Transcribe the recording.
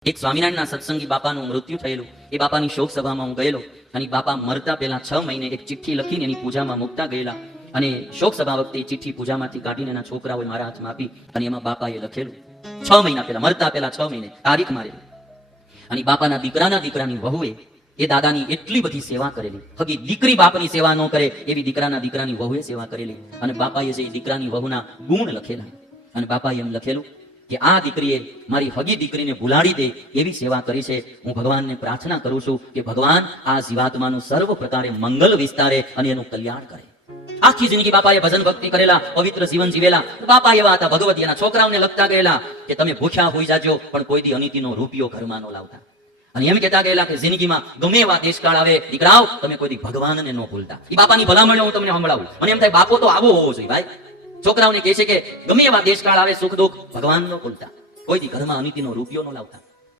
એક સ્વામિનારાયણના સત્સંગી બાપાનું મૃત્યુ થયેલું. એ બાપાની શોક સભામાં હું ગયેલો અને બાપા મરતા પહેલા 6 મહિને એક ચિઠ્ઠી લખીને એની પૂજામાં મૂકતા ગયેલા અને શોક સભા વખતે ચિઠ્ઠી પૂજામાંથી કાઢીને એના છોકરાઓએ મારા હાથમાં આપી અને એમાં બાપાએ લખેલું 6 મહિના પહેલા, મરતા પહેલા 6 મહિને તારીખ મારેલી. અને બાપાના દીકરાની વહુએ એ દાદાની એટલી બધી સેવા કરેલી, હગી દીકરી બાપની સેવા ન કરે એવી દીકરાની વહુએ સેવા કરેલી. અને બાપાએ જે દીકરાની વહુના ગુણ લખેલા અને બાપાએ એમ લખેલું કે આ દીકરીએ મારી હગી દીકરીને ભૂલાડી દે એવી સેવા કરી છે. હું ભગવાનને પ્રાર્થના કરું છું કે ભગવાન આ જીવાત્માનું સર્વ પ્રકારે મંગલ વિસ્તારે અને એનું કલ્યાણ કરે. આખી જિંદગી બાપાએ ભજન ભક્તિ કરેલા, પવિત્ર જીવન જીવેલા. બાપા એવા હતા ભગવતી, એના છોકરાઓને લખતા ગયેલા કે તમે ભૂખ્યા હોઈ જાજો પણ કોઈ દી અનિતિનો રૂપિયો ઘરમાં ન લાવતા. અને એમ કહેતા ગયેલા કે જિંદગીમાં ગમે એવા દેશકાળ આવે દીકરાઓ તમે કોઈ દી ભગવાનને ન ભૂલતા. એ બાપાની ભલામણો હું તમને સંભળાવું. મને એમ થાય બાપો તો આવો હોવો જોઈએ ભાઈ. છોકરાઓને કહે છે કે ગમે એવા દેશકાળ આવે, સુખ દુઃખ, ભગવાન ન ભૂલતા, કોઈ દી ઘરમાં અનિતિનો રૂપિયો ન લાવતા.